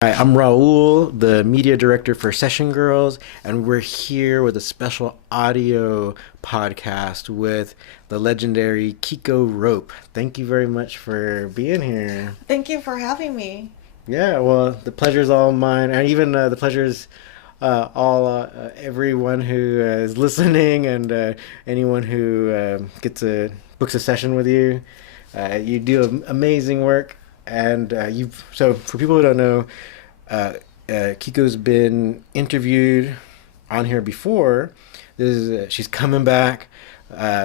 Hi, I'm Raul, the media director for Session Girls, and we're here with a special audio podcast with the legendary Kiko Rope. Thank you very much for being here. Thank you for having me. Yeah, well, the pleasure's all mine, and even the pleasure's all everyone who is listening and anyone who gets a books a session with you. You do amazing work, and you've so for people who don't know. Uh, Kiko's been interviewed on here before. She's coming back.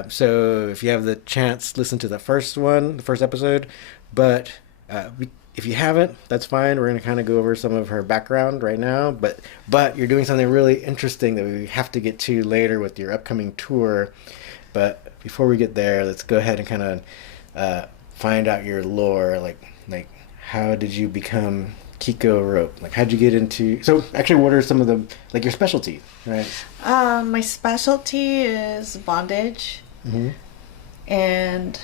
So if you have the chance, listen to the first one, the first episode. But if you haven't, that's fine. We're going to kind of go over some of her background right now. But you're doing something really interesting that we have to get to later with your upcoming tour. But before we get there, let's go ahead and kind of find out your lore. Like how did you become Kiko Rope? Like, how'd you get into? So, actually, what are some of the your specialty, right? My specialty is bondage Mm-hmm. and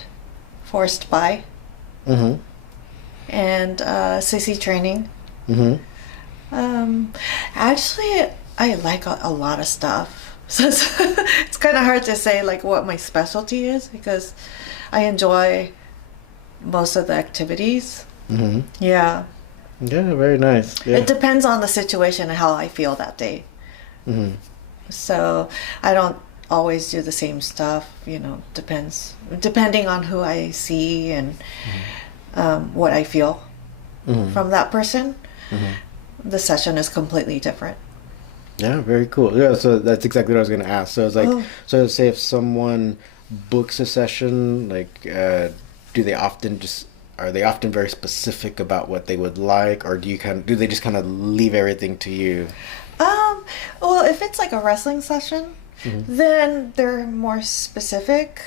forced by Mm-hmm. and CC training. Mm-hmm. Actually, I like a lot of stuff. So it's kind of hard to say like what my specialty is because I enjoy most of the activities. Mm-hmm. Yeah. Yeah, very nice. Yeah. It depends on the situation and how I feel that day. Mm-hmm. So I don't always do the same stuff, depending on who I see and what I feel Mm-hmm. from that person. Mm-hmm. The session is completely different. Yeah, very cool. Yeah, so that's exactly what I was going to ask. So it's like, Oh. so say if someone books a session, do they often just are they often very specific about what they would like, or do they just kind of leave everything to you? Well, if it's like a wrestling session, Mm-hmm. then they're more specific.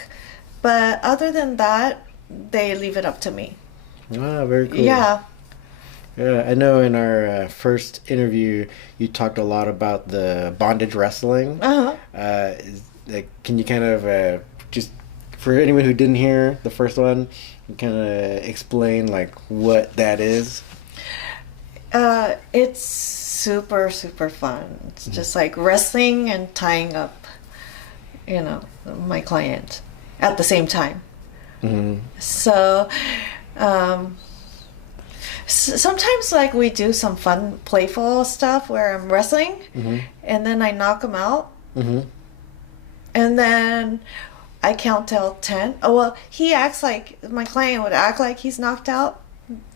But other than that, they leave it up to me. Ah, very cool. Yeah. Yeah, I know in our first interview you talked a lot about the bondage wrestling. Uh-huh. Can you kind of just for anyone who didn't hear the first one, kind of explain like what that is? It's super, super fun. It's just like wrestling and tying up, my client at the same time. Mm-hmm. So, sometimes like we do some fun, playful stuff where I'm wrestling Mm-hmm. and then I knock him out Mm-hmm. and then I count till 10. Oh, well, my client would act like he's knocked out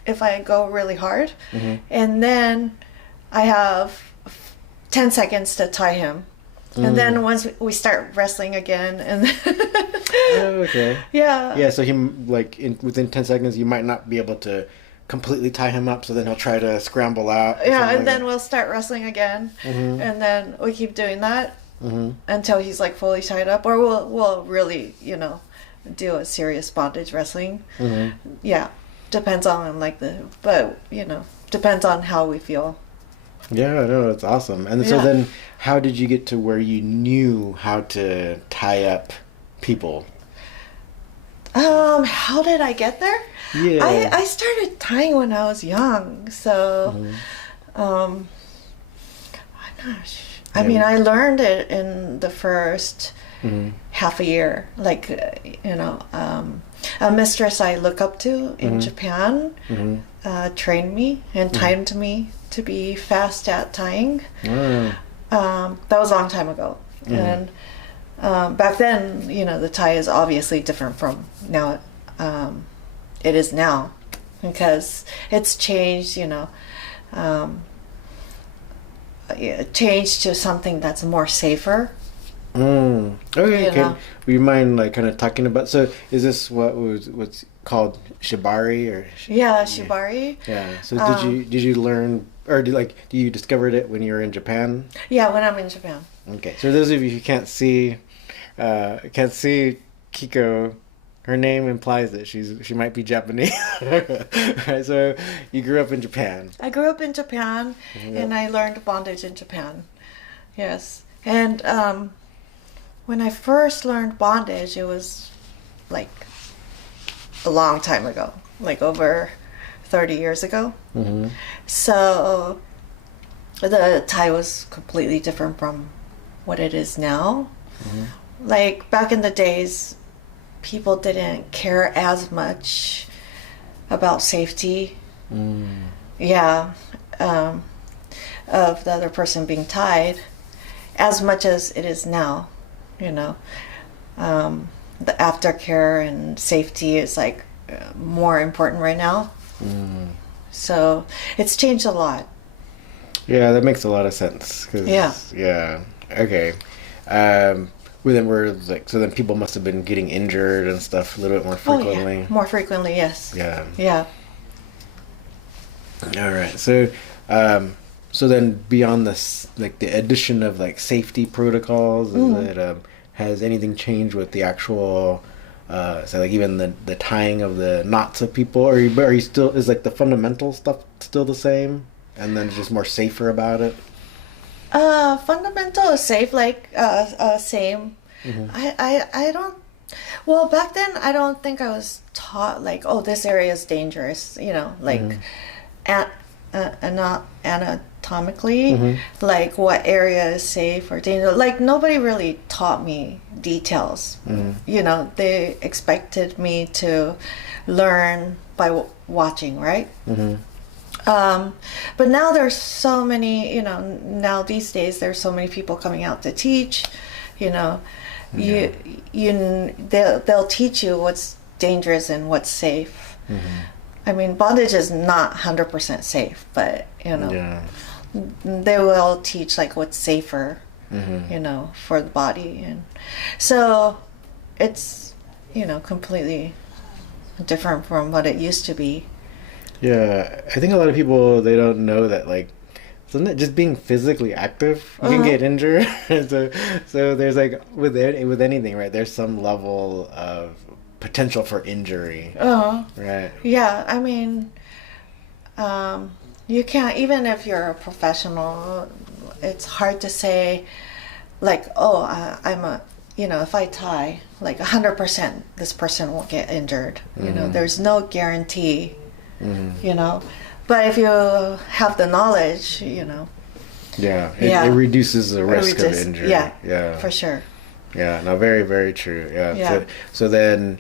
if I go really hard. Mm-hmm. And then I have 10 seconds to tie him. And then once we start wrestling again, and Oh, okay. yeah, Yeah, so within 10 seconds you might not be able to completely tie him up, so then he'll try to scramble out. yeah, and then we'll start wrestling again, Mm-hmm. and then we keep doing that Mm-hmm. until he's like fully tied up, or we'll really do a serious bondage wrestling. Mm-hmm. Yeah, depends on depends on how we feel. Yeah, I know, that's awesome. And so Yeah. then how did you get to where you knew how to tie up people? How did I get there? Yeah. I started tying when I was young, so Mm-hmm. I'm not sure. I mean, I learned it in the first Mm-hmm. half a year. Like, a mistress I look up to in Japan Mm-hmm. trained me and timed me to be fast at tying. Oh. That was a long time ago. And back then, the tie is obviously different from now. It is now because it's changed, changed to something that's more safer. Okay, You can know. would you mind kind of talking about, so is this what's called Shibari or Yeah, Shibari. yeah, so did you learn, or do you discovered it when you were in Japan? Yeah, when I'm in Japan. Okay, so those of you who can't see Kiko, her name implies that she might be Japanese. Right, so you grew up in Japan. I grew up in Japan and I learned bondage in Japan. Yes. And when I first learned bondage, it was like a long time ago, like over 30 years ago. Mm-hmm. So the Thai was completely different from what it is now. Mm-hmm. Like back in the days, people didn't care as much about safety. Yeah, of the other person being tied as much as it is now, you know. The aftercare and safety is like more important right now. So it's changed a lot. Yeah, that makes a lot of sense. 'Cause, Yeah. Yeah. Okay. Well, then we're like, so then people must have been getting injured and stuff a little bit more frequently. Oh, yeah. More frequently, yes. Yeah. Yeah. All right. So, so then beyond this, like the addition of like safety protocols, is it, has anything changed with the actual, so like even the tying of the knots of people, or are you still, is like the fundamental stuff still the same, and then just more safer about it? Fundamental is safe, like same. I don't. Well, back then I don't think I was taught like, oh, this area is dangerous. You know, like anatomically, like what area is safe or dangerous. Like nobody really taught me details. You know, they expected me to learn by watching, right? But now there's so many, you know, now these days there's so many people coming out to teach, you know, they'll teach you what's dangerous and what's safe. I mean, bondage is not 100% safe, but, you know, they will teach like what's safer, you know, for the body. And so it's, you know, completely different from what it used to be. Yeah, I think a lot of people, they don't know that, like, isn't it just being physically active, you can get injured. so there's like with anything, right? There's some level of potential for injury. Right. Yeah, I mean, you can't, even if you're a professional, it's hard to say, like, oh, I'm a, you know, if I tie, like 100%, this person won't get injured. You know, there's no guarantee. You know, but if you have the knowledge, you know, it reduces the risk of injury. Yeah, for sure. Yeah, no, very, very true. Yeah. So then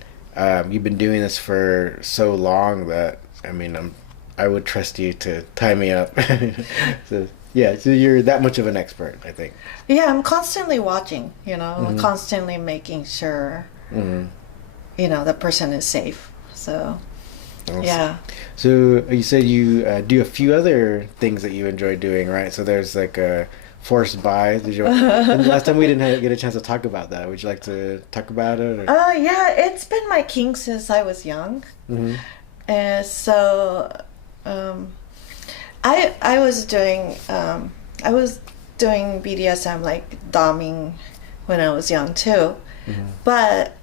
you've been doing this for so long that, I mean, I would trust you to tie me up. So you're that much of an expert, I think. Yeah, I'm constantly watching, you know, constantly making sure, you know, the person is safe. So awesome. Yeah. So you said you do a few other things that you enjoy doing, right? So there's like a forced buy. Did you? And last time we didn't get a chance to talk about that. Would you like to talk about it? Yeah, it's been my kink since I was young, and so I was doing BDSM, like doming, when I was young too, but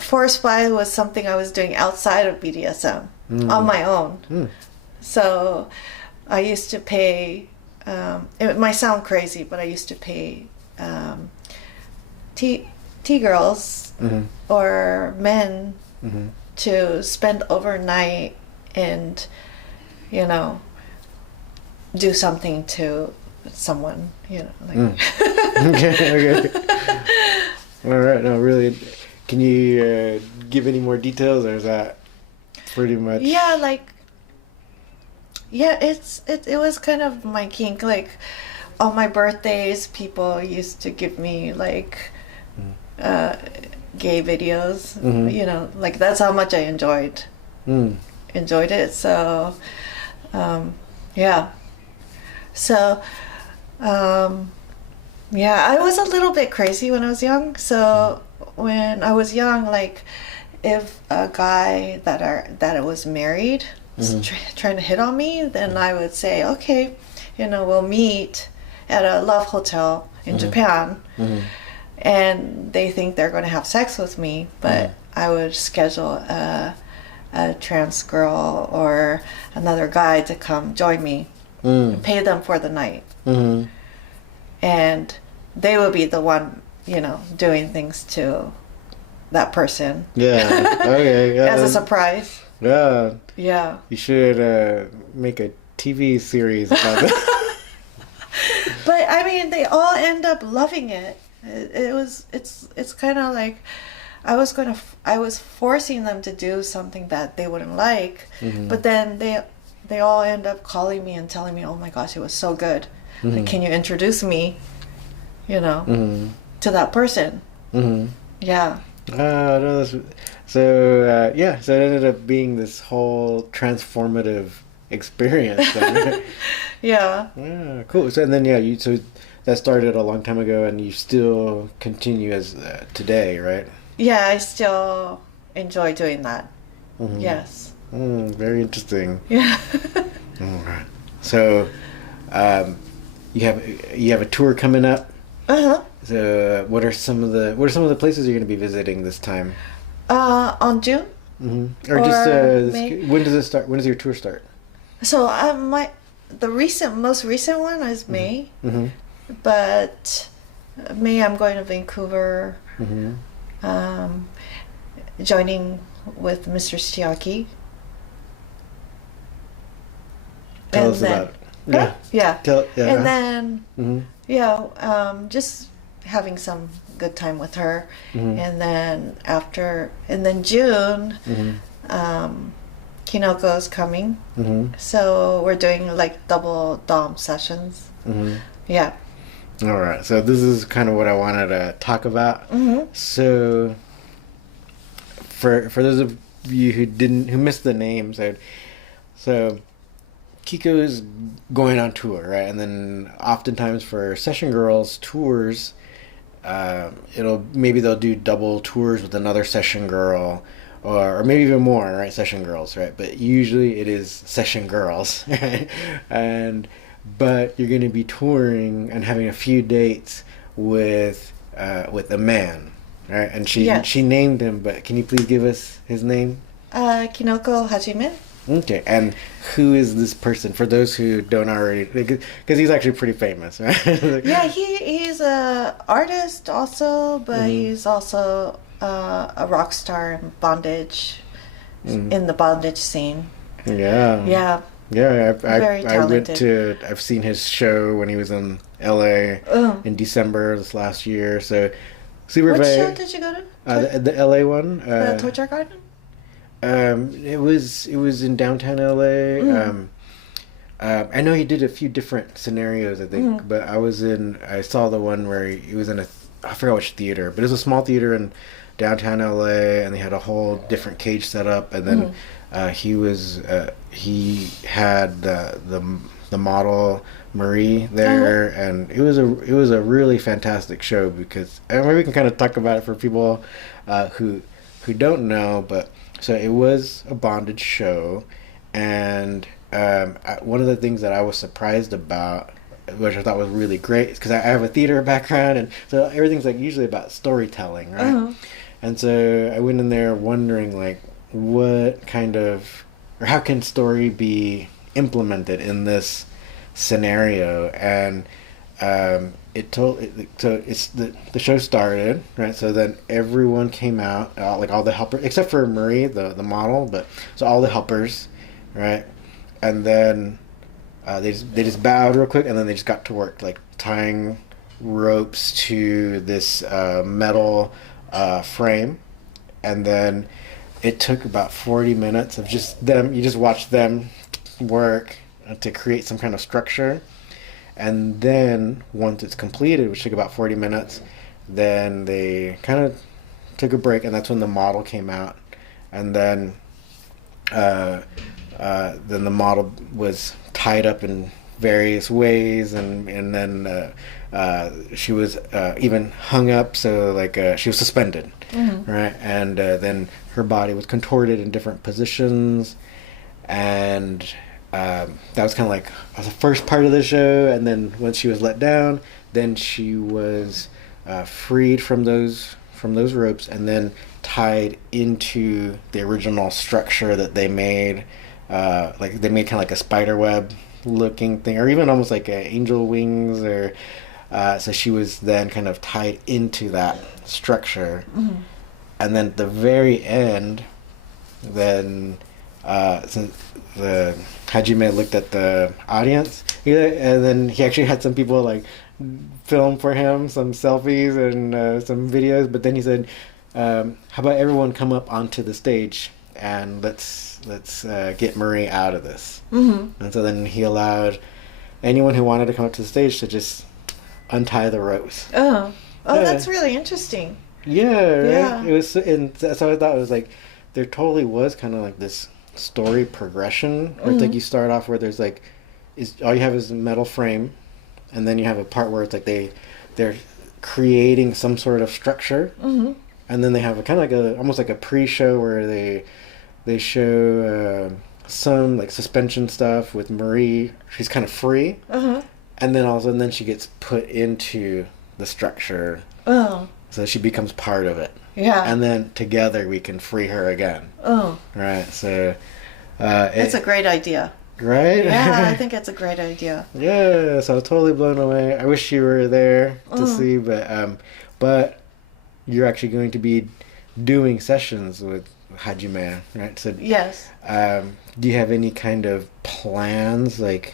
forced buy was something I was doing outside of BDSM on my own. So I used to pay, it might sound crazy, but I used to pay T-girls or men to spend overnight and, you know, do something to someone, you know. Like. Okay. All right. No, really. Can you give any more details, or is that pretty much? Yeah, like, it was kind of my kink. Like, on my birthdays, people used to give me like gay videos. You know, like that's how much I enjoyed it. So, yeah. So, yeah, I was a little bit crazy when I was young. So. When I was young, like, if a guy that was married was trying to hit on me, then I would say, okay, you know, we'll meet at a love hotel in Japan, and they think they're going to have sex with me, but I would schedule a trans girl or another guy to come join me, and pay them for the night, and they would be the one, you know, doing things to that person. Yeah. Okay. Yeah. As a surprise. Yeah, Yeah. you should make a TV series about that. But I mean, they all end up loving it. It's kind of like I was forcing them to do something that they wouldn't like, but then they all end up calling me and telling me, "Oh my gosh, it was so good. Like, can you introduce me, to that person?" Yeah. No, so yeah, so it ended up being this whole transformative experience. Then. Yeah. Yeah, cool. So and then so that started a long time ago, and you still continue as today, right? Yeah, I still enjoy doing that. Yes. Very interesting. Yeah. All right. So, you have a tour coming up. Uh-huh. So, what are some of the places you're going to be visiting this time? On June? Or just May. when does it start? When does your tour start? So the most recent one is May, but May I'm going to Vancouver, joining with Mr. Stiaki. Tell And us then- about it. Yeah. Yeah. Yeah. And then Mhm. just having some good time with her, and then June, Kinoko's coming, so we're doing like double dom sessions. Yeah. All right. So this is kind of what I wanted to talk about. So, for those of you who missed the names, so Kiko is going on tour, right? And then oftentimes for session girls tours, they'll do double tours with another session girl, or maybe even more, right? Session girls, right? But usually it is session girls, right? But you're going to be touring and having a few dates with a man, right? And she named him, but can you please give us his name? Kinoko Hajime. Okay, and who is this person for those who don't already? Because he's actually pretty famous, right? Yeah, he's a artist also, but he's also a rock star in Bondage, in the Bondage scene. Yeah. Yeah. Yeah, Very talented. I've seen his show when he was in LA in December this last year. So super Which big. show did you go to? The LA one. The Torture Garden? It was in downtown LA. I know he did a few different scenarios, I think, but I saw the one where he was in I forgot which theater, but it was a small theater in downtown LA, and they had a whole different cage set up, and then he had the model Marie there, and it was a really fantastic show because, and maybe we can kind of talk about it for people who don't know, but so it was a bondage show, and one of the things that I was surprised about, which I thought was really great, is because I have a theater background, and so everything's like usually about storytelling, right? And so I went in there wondering like what kind of, or how can story be implemented in this scenario, and so it's the show started, right? So then everyone came out, like all the helpers except for Marie, the model, but so all the helpers, right? And then they just bowed real quick, and then they just got to work, like tying ropes to this metal frame, and then it took about 40 minutes of just them. You just watch them work to create some kind of structure. And then once it's completed, which took about 40 minutes, then they kind of took a break, and that's when the model came out. And then the model was tied up in various ways, and then she was even hung up, so like she was suspended, right? And then her body was contorted in different positions, and that was kind of like the first part of the show. And then once she was let down, then she was freed from those ropes, and then tied into the original structure that they made. Like they made kind of like a spider web looking thing, or even almost like angel wings, or so she was then kind of tied into that structure. And then at the very end, then since the Hajime looked at the audience, and then he actually had some people like film for him some selfies and some videos. But then he said, "How about everyone come up onto the stage and let's get Marie out of this." Mm-hmm. And so then he allowed anyone who wanted to come up to the stage to just untie the ropes. Oh, that's really interesting. Yeah, right? Yeah. It was, and so I thought it was like there totally was kind of like this story progression where it's like you start off where there's like all you have is a metal frame, and then you have a part where it's like they're creating some sort of structure, and then they have a kind of like a almost like a pre-show where they show some like suspension stuff with Marie. She's kind of free, and then all of a sudden then she gets put into the structure, so she becomes part of it. Yeah. And then together we can free her again. Oh. Right. So. It's a great idea. Right? Yeah, I think it's a great idea. Yeah. So I was totally blown away. I wish you were there to see, but you're actually going to be doing sessions with Hajime, right? So. Yes. Do you have any kind of plans? Like,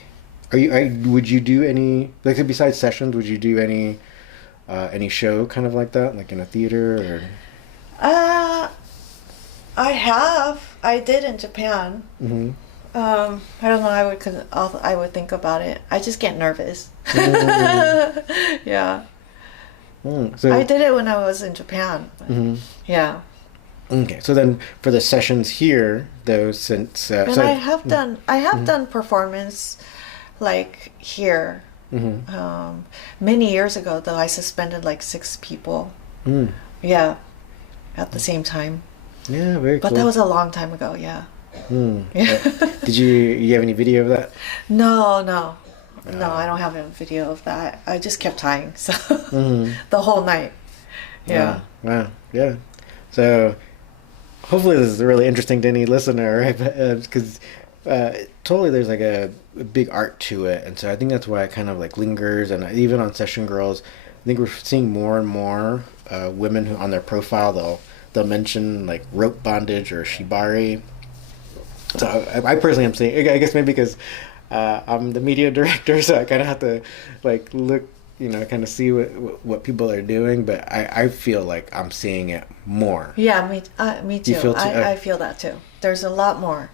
would you do any like besides sessions? Would you do any show kind of like that, like in a theater or? I did in Japan. Mm-hmm. I don't know. I would think about it. I just get nervous. Yeah. So I did it when I was in Japan. Yeah. Okay, so then for the sessions here, though, since and so I have done performance like here. Many years ago, though, I suspended like 6 people. Yeah, at the same time. Yeah, very cool. But that was a long time ago. Yeah. Yeah. Did you have any video of that? No, I don't have a video of that. I just kept tying, so the whole night. Yeah. Wow. Yeah. So hopefully this is really interesting to any listener, right? Because totally there's like a big art to it, and so I think that's why it kind of like lingers. And even on Session Girls, I think we're seeing more and more women who on their profile they'll mention like rope bondage or Shibari. So I personally am saying, I guess maybe because I'm the media director, so I kind of have to like look, kind of see what people are doing. But I feel like I'm seeing it more. Yeah, me too. You feel too? I feel that too. There's a lot more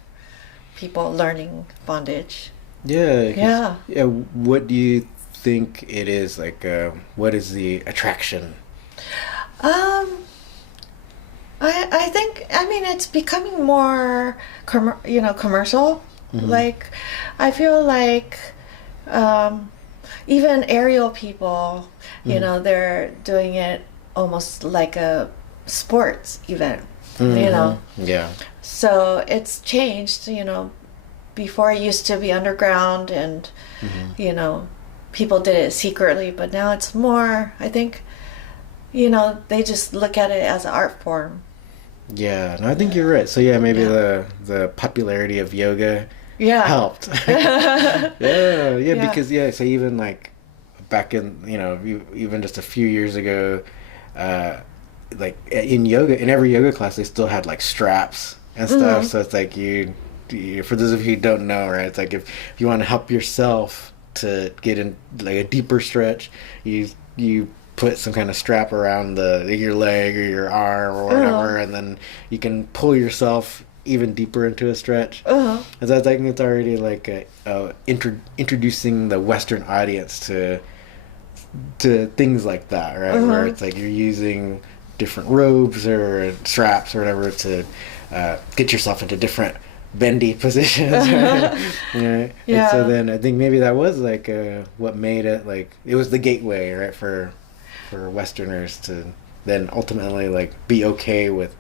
people learning bondage. Yeah. What do you think it is like? What is the attraction? I think it's becoming more commercial. Like I feel like even aerial people, they're doing it almost like a sports event. Yeah. So it's changed. Before it used to be underground and people did it secretly, but now it's more, I think, they just look at it as an art form. Yeah, no, I think you're right. So yeah, maybe the popularity of yoga helped. Because so even like back in even just a few years ago, like in every yoga class they still had like straps and stuff. So it's like you for those of you who don't know, right? It's like if you want to help yourself to get in like a deeper stretch, you put some kind of strap around your leg or your arm or whatever, and then you can pull yourself even deeper into a stretch. And so I think it's already like introducing the Western audience to things like that, right? Where it's like you're using different ropes or straps or whatever to get yourself into different bendy positions. Right? Yeah. And so then I think maybe that was like what made it like it was the gateway, right, for Westerners to then ultimately like be okay with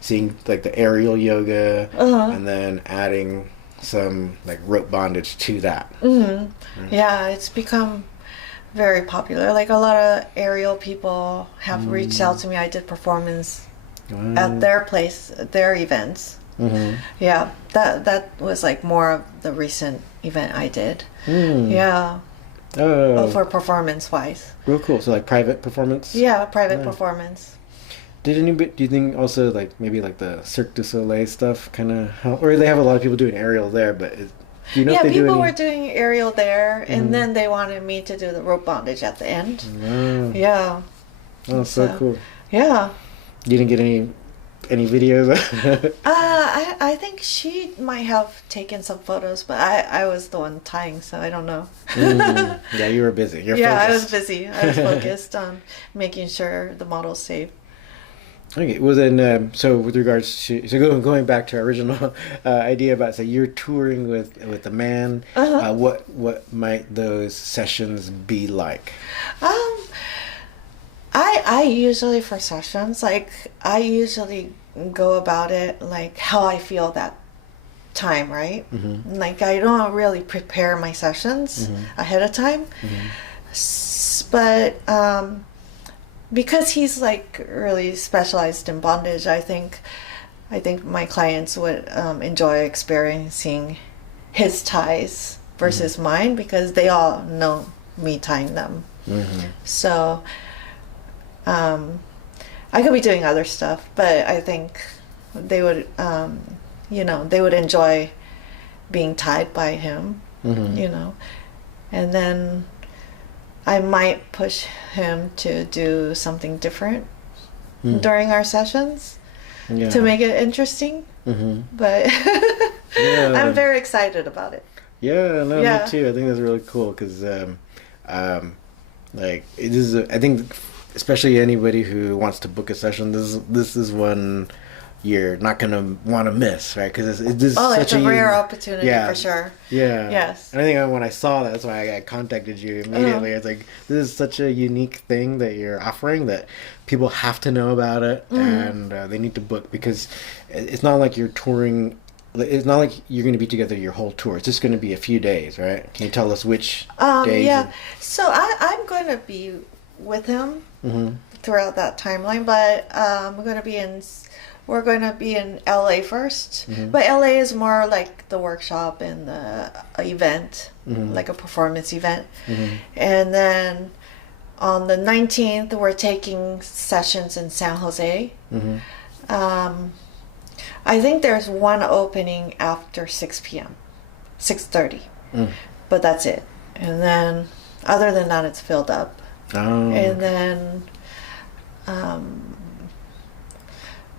seeing like the aerial yoga and then adding some like rope bondage to that. Yeah, it's become very popular. Like a lot of aerial people have reached out to me. I did performance at their place, their events. Yeah, that was like more of the recent event I did. Yeah. For performance wise. Real cool. So like private performance? Yeah, private performance. Did anybody? Do you think also like maybe like the Cirque du Soleil stuff kind of help, or they have a lot of people doing aerial there? But do you know if Yeah, they do people any? were doing aerial there, and Mhm. then they wanted me to do the rope bondage at the end. Oh, Yeah. oh, so cool. Yeah. You didn't get any videos? I think she might have taken some photos, but I was the one tying, so I don't know. Yeah, you were busy. You're Yeah, I was focused. busy. I was focused on making sure the model's safe. Okay, well then, so with regards to going back to our original idea about say you're touring with a man, Uh-huh. what might those sessions be like? Um, I usually for sessions, like I usually go about it like how I feel that time, right? Mm-hmm. Like I don't really prepare my sessions ahead of time. But because he's like really specialized in bondage, I think my clients would enjoy experiencing his ties versus mine because they all know me tying them. So I could be doing other stuff, but I think they would, they would enjoy being tied by him, and then I might push him to do something different during our sessions to make it interesting. But Yeah. I'm very excited about it. Yeah, no, Yeah. me too. I think that's really cool because, like, it is. I think, especially anybody who wants to book a session, this is one you're not gonna want to miss, right? Because it is Oh, such it's a rare opportunity for sure. Yeah. Yes. And I think when I saw that, that's why I contacted you immediately. It's like this is such a unique thing that you're offering that people have to know about it and they need to book because it's not like you're touring. It's not like you're going to be together your whole tour. It's just going to be a few days, right? Can you tell us which days? Yeah. So I'm going to be with him throughout that timeline, but we're going to be in LA 1st. But LA is more like the workshop and the event, like a performance event. And then on the 19th, we're taking sessions in San Jose. I think there's one opening after 6 p.m., 6:30, but that's it. And then, other than that, it's filled up. Oh.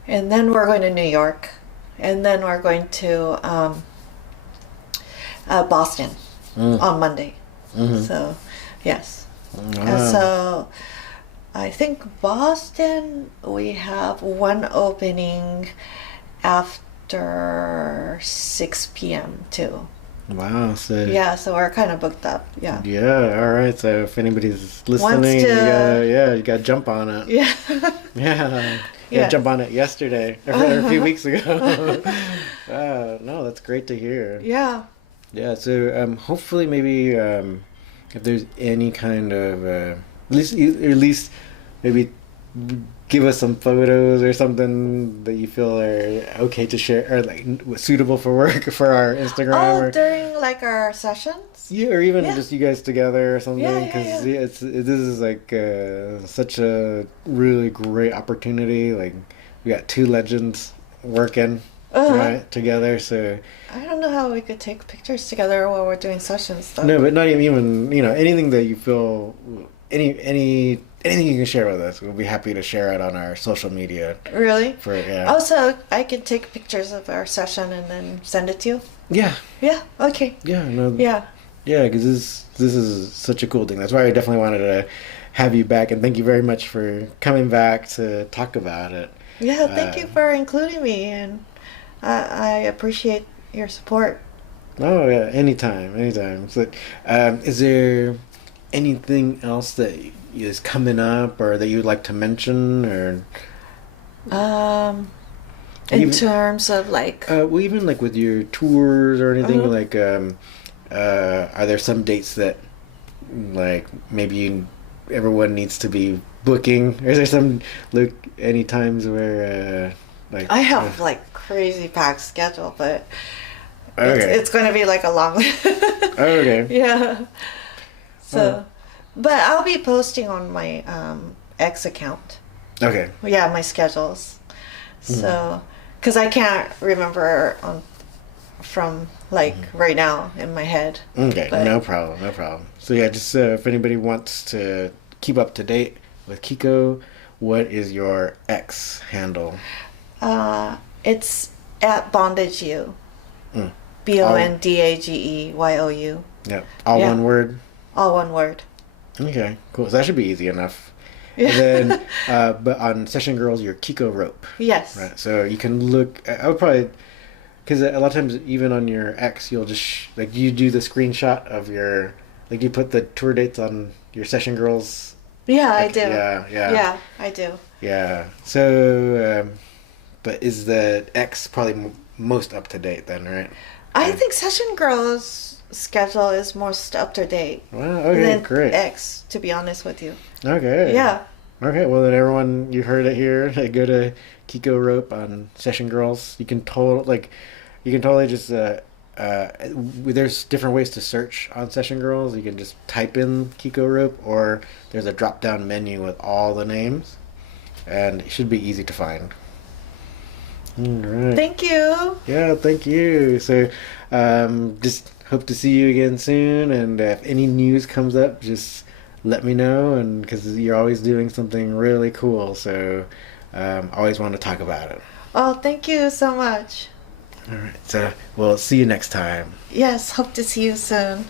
And then we're going to New York, and then we're going to Boston on Monday. So, yes. And so, I think Boston, we have one opening after 6 p.m. too. Wow. So Yeah, so we're kind of booked up. Yeah. yeah. All right. So if anybody's listening, you gotta jump on it. Yeah. Yeah. Yeah. Jump on it yesterday or a few weeks ago. No, that's great to hear. Yeah. Yeah. So hopefully maybe if there's any kind of at least maybe give us some photos or something that you feel are okay to share or like suitable for work for our Instagram Oh, or during like our sessions? yeah, or even Yeah. just you guys together or something Yeah, because yeah. this is like such a really great opportunity. Like we got two legends working right together, so I don't know how we could take pictures together while we're doing sessions though. no, but not even anything that you feel anything you can share with us. We'll be happy to share it on our social media. Really? For yeah, Also, I can take pictures of our session and then send it to you? yeah, Yeah, okay. no, Yeah. yeah, because this is such a cool thing. That's why I definitely wanted to have you back, and thank you very much for coming back to talk about it. Yeah, thank you for including me, and I appreciate your support. Oh yeah, anytime. So, is there anything else that is coming up or that you'd like to mention, or In Even- terms of like, well, even like with your tours or anything, Uh-huh. like are there some dates that like maybe everyone needs to be booking? Or is there some any times where like I have like crazy packed schedule, but okay. it's going to be like a long. Okay. Yeah. So, Oh. but I'll be posting on my X account. Okay. Yeah, my schedules. So, because I can't remember from like right now in my head. Okay, But no problem, no problem. So yeah, just if anybody wants to keep up to date with Kiko, what is your X handle? it's at Bondage U. Mm. BONDAGEYOU. Yep, all Yeah. one word. All one word. Okay, cool. So that should be easy enough. Yeah. And then, but on Session Girls, you're Kiko Rope, Yes. right? So you can look. I would probably, because a lot of times, even on your X, you'll just like you do the screenshot of your, like you put the tour dates on your Session Girls. Yeah, I Like, do. yeah, yeah. Yeah, I do. Yeah. So, but is the X probably most up to date then, right? I think Session Girls' schedule is most up to date Wow. Okay. than Great. X, to be honest with you. Okay. Yeah. Okay. Well, then everyone, you heard it here. Go to Kiko Rope on Session Girls. You can totally just there's different ways to search on Session Girls. You can just type in Kiko Rope, or there's a drop down menu with all the names, and it should be easy to find. All right. Thank you. Yeah, thank you. So, just hope to see you again soon. And if any news comes up, just let me know. And because you're always doing something really cool, so always want to talk about it. Oh, thank you so much. All right. So we'll see you next time. Yes, hope to see you soon.